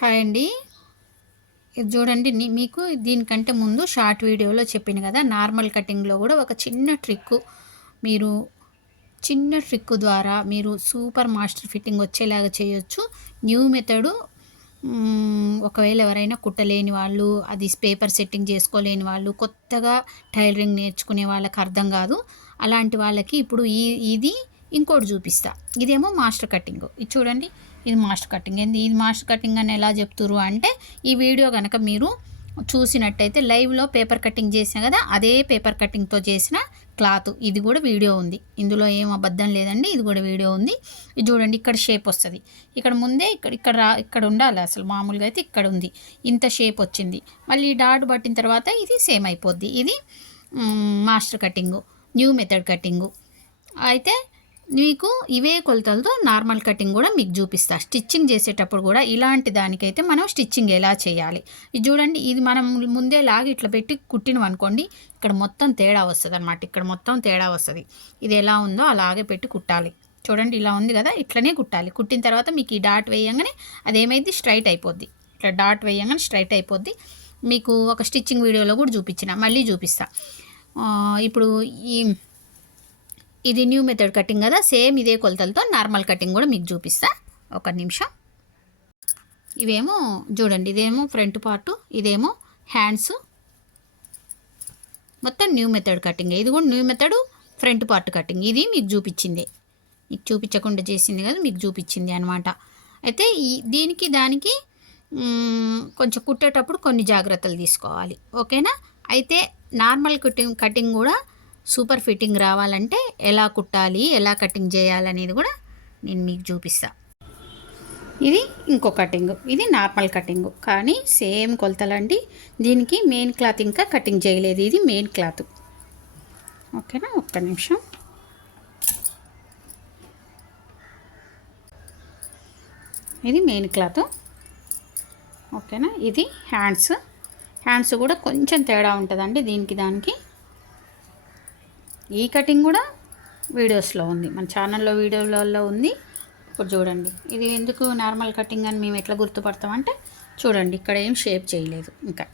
Hi అండి. ఇది చూడండి మీకు దీనికంటే ముందు షార్ట్ వీడియోలో చెప్పిన కదా నార్మల్ కటింగ్లో కూడా ఒక చిన్న ట్రిక్ మీరు చిన్న ట్రిక్ ద్వారా మీరు సూపర్ మాస్టర్ ఫిట్టింగ్ వచ్చేలాగా చేయొచ్చు. న్యూ మెథడు ఒకవేళ ఎవరైనా కుట్టలేని వాళ్ళు అది పేపర్ సెట్టింగ్ చేసుకోలేని వాళ్ళు కొత్తగా టైలరింగ్ నేర్చుకునే వాళ్ళకి అర్థం కాదు. అలాంటి వాళ్ళకి ఇప్పుడు ఈ ఇది ఇంకోటి చూపిస్తా. ఇదేమో మాస్టర్ కటింగ్. ఇది చూడండి ఇది మాస్టర్ కటింగ్. ఏంది? ఇది మాస్టర్ కటింగ్ అని ఎలా చెప్తురు అంటే ఈ వీడియో కనుక మీరు చూసినట్టయితే లైవ్లో పేపర్ కటింగ్ చేసిన కదా అదే పేపర్ కటింగ్తో చేసిన క్లాత్. ఇది కూడా వీడియో ఉంది. ఇందులో ఏం అబద్ధం లేదండి ఇది కూడా వీడియో ఉంది. ఇది చూడండి ఇక్కడ షేప్ వస్తుంది. ఇక్కడ ముందే ఇక్కడ ఇక్కడ రా ఇక్కడ ఉండాలి అసలు. మామూలుగా అయితే ఇక్కడ ఉంది. ఇంత షేప్ వచ్చింది. మళ్ళీ డాట్ పట్టిన తర్వాత ఇది సేమ్ అయిపోద్ది. ఇది master cutting. New method cutting. అయితే మీకు ఇవే కొలతలతో నార్మల్ కటింగ్ కూడా మీకు చూపిస్తా. స్టిచ్చింగ్ చేసేటప్పుడు కూడా ఇలాంటి దానికైతే మనం స్టిచ్చింగ్ ఎలా చేయాలి? ఇది చూడండి ఇది మనం ముందే లాగి ఇట్లా పెట్టి కుట్టినాం అనుకోండి ఇక్కడ మొత్తం తేడా వస్తుంది అనమాట ఇక్కడ మొత్తం తేడా వస్తుంది. ఇది ఎలా ఉందో అలాగే పెట్టి కుట్టాలి. చూడండి ఇలా ఉంది కదా ఇట్లనే కుట్టాలి. కుట్టిన తర్వాత మీకు ఈ డాట్ వేయంగానే అదేమైంది స్ట్రైట్ అయిపోద్ది. ఇట్లా డాట్ వేయంగానే స్ట్రైట్ అయిపోద్ది. మీకు ఒక స్టిచ్చింగ్ వీడియోలో కూడా చూపించిన. మళ్ళీ చూపిస్తా. ఇప్పుడు ఈ ఇది న్యూ మెథడ్ కటింగ్ కదా సేమ్ ఇదే కొలతలతో నార్మల్ కటింగ్ కూడా మీకు చూపిస్తా. ఒక నిమిషం. ఇవేమో చూడండి ఇదేమో ఫ్రంట్ పార్ట్ ఇదేమో హ్యాండ్స్ మొత్తం న్యూ మెథడ్ కటింగ్ ఇది కూడా new method front part cutting ఇది మీకు చూపించింది. మీకు చూపించకుండా చేసింది కదా మీకు చూపించింది అనమాట అయితే ఈ దీనికి దానికి కొంచెం కుట్టేటప్పుడు కొన్ని జాగ్రత్తలు తీసుకోవాలి. ఓకేనా? అయితే నార్మల్ కటింగ్ కటింగ్ కూడా సూపర్ ఫిట్టింగ్ రావాలంటే ఎలా కుట్టాలి ఎలా కటింగ్ చేయాలనేది కూడా నేను మీకు చూపిస్తా. ఇది ఇంకో కటింగ్. ఇది నార్మల్ కటింగ్. కానీ సేమ్ కొలతలండి దీనికి మెయిన్ క్లాత్ ఇంకా కటింగ్ చేయలేదు. ఇది మెయిన్ క్లాత్. ఓకేనా? ఒక్క నిమిషం. ఇది మెయిన్ క్లాత్. ఓకేనా? ఇది హ్యాండ్స్. హ్యాండ్స్ కూడా కొంచెం తేడా ఉంటుందండి దీనికి దానికి. ఈ కటింగ్ కూడా వీడియోస్లో ఉంది. మన ఛానల్లో వీడియోలలో ఉంది. ఇప్పుడు చూడండి. ఇది ఎందుకు నార్మల్ కటింగ్ అని మేము ఎట్లా గుర్తుపడతామంటే చూడండి ఇక్కడ ఏం షేప్ చేయలేదు. ఇంకా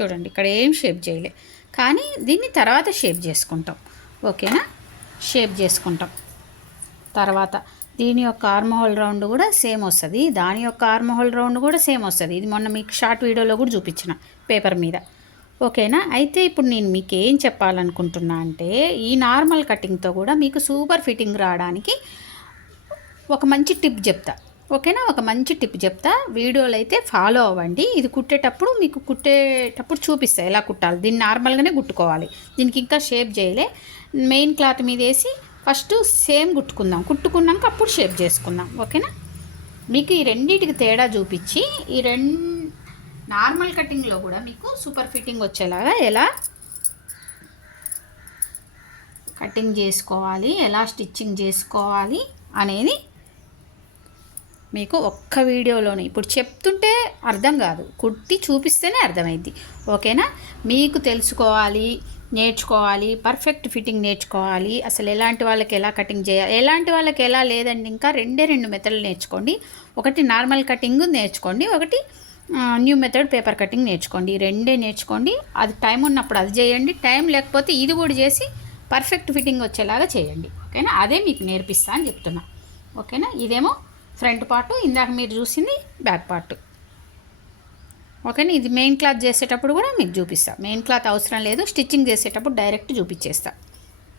చూడండి ఇక్కడ ఏం షేప్ చేయలే. కానీ దీన్ని తర్వాత షేప్ చేసుకుంటాం. ఓకేనా? షేప్ చేసుకుంటాం. తర్వాత దీని యొక్క ఆర్మహోల్ రౌండ్ కూడా సేమ్ వస్తుంది. దాని యొక్క ఆర్మహోల్ రౌండ్ కూడా సేమ్ వస్తుంది. ఇది మొన్న మీకు షార్ట్ వీడియోలో కూడా చూపించిన పేపర్ మీద. ఓకేనా? అయితే ఇప్పుడు నేను మీకు ఏం చెప్పాలనుకుంటున్నా అంటే ఈ నార్మల్ కటింగ్తో కూడా మీకు సూపర్ ఫిట్టింగ్ రావడానికి ఒక మంచి టిప్ చెప్తా. ఓకేనా? ఒక మంచి టిప్ చెప్తా. వీడియోలు అయితే ఫాలో అవ్వండి. ఇది కుట్టేటప్పుడు మీకు కుట్టేటప్పుడు చూపిస్తా ఎలా కుట్టాలి. దీన్ని నార్మల్గానే కుట్టుకోవాలి. దీనికి ఇంకా షేప్ చేయలే. మెయిన్ క్లాత్ మీద వేసి ఫస్ట్ సేమ్ కుట్టుకుందాం. కుట్టుకున్నాక అప్పుడు షేప్ చేసుకుందాం. ఓకేనా? మీకు ఈ రెండింటికి తేడా చూపించి ఈ రెండు నార్మల్ కటింగ్లో కూడా మీకు సూపర్ ఫిట్టింగ్ వచ్చేలాగా ఎలా కటింగ్ చేసుకోవాలి ఎలా స్టిచ్చింగ్ చేసుకోవాలి అనేది మీకు ఒక్క వీడియోలోనే. ఇప్పుడు చెప్తుంటే అర్థం కాదు. కుట్టి చూపిస్తేనే అర్థమైంది ఓకేనా? మీకు తెలుసుకోవాలి నేర్చుకోవాలి పర్ఫెక్ట్ ఫిట్టింగ్ నేర్చుకోవాలి. అసలు ఎలాంటి వాళ్ళకి ఎలా కటింగ్ చేయాలి ఎలాంటి వాళ్ళకి ఎలా లేదండి. ఇంకా రెండే రెండు మెథడ్లు నేర్చుకోండి. ఒకటి నార్మల్ కటింగ్ నేర్చుకోండి. ఒకటి న్యూ మెథడ్ పేపర్ కటింగ్ నేర్చుకోండి. రెండే నేర్చుకోండి. అది టైం ఉన్నప్పుడు అది చేయండి. టైం లేకపోతే ఇది కూడా చేసి పర్ఫెక్ట్ ఫిట్టింగ్ వచ్చేలాగా చేయండి. ఓకేనా? అదే మీకు నేర్పిస్తా అని చెప్తున్నా. ఓకేనా? ఇదేమో ఫ్రంట్ పార్ట్ ఇందాక మీరు చూసింది బ్యాక్ పార్ట్ ఓకేనా? ఇది మెయిన్ క్లాత్ చేసేటప్పుడు కూడా మీకు చూపిస్తా. మెయిన్ క్లాత్ అవసరం లేదు. స్టిచ్చింగ్ చేసేటప్పుడు డైరెక్ట్ చూపించేస్తా.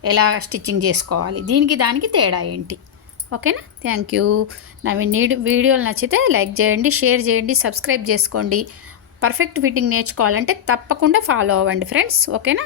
ఎలా స్టిచ్చింగ్ చేసుకోవాలి? దీనికి దానికి తేడా ఏంటి? ఓకేనా? థ్యాంక్ యూ నా నీడ్ వీడియోలు నచ్చితే లైక్ చేయండి షేర్ చేయండి సబ్స్క్రైబ్ చేసుకోండి. పర్ఫెక్ట్ ఫిట్టింగ్ నేర్చుకోవాలంటే తప్పకుండా ఫాలో అవ్వండి ఫ్రెండ్స్ ఓకేనా?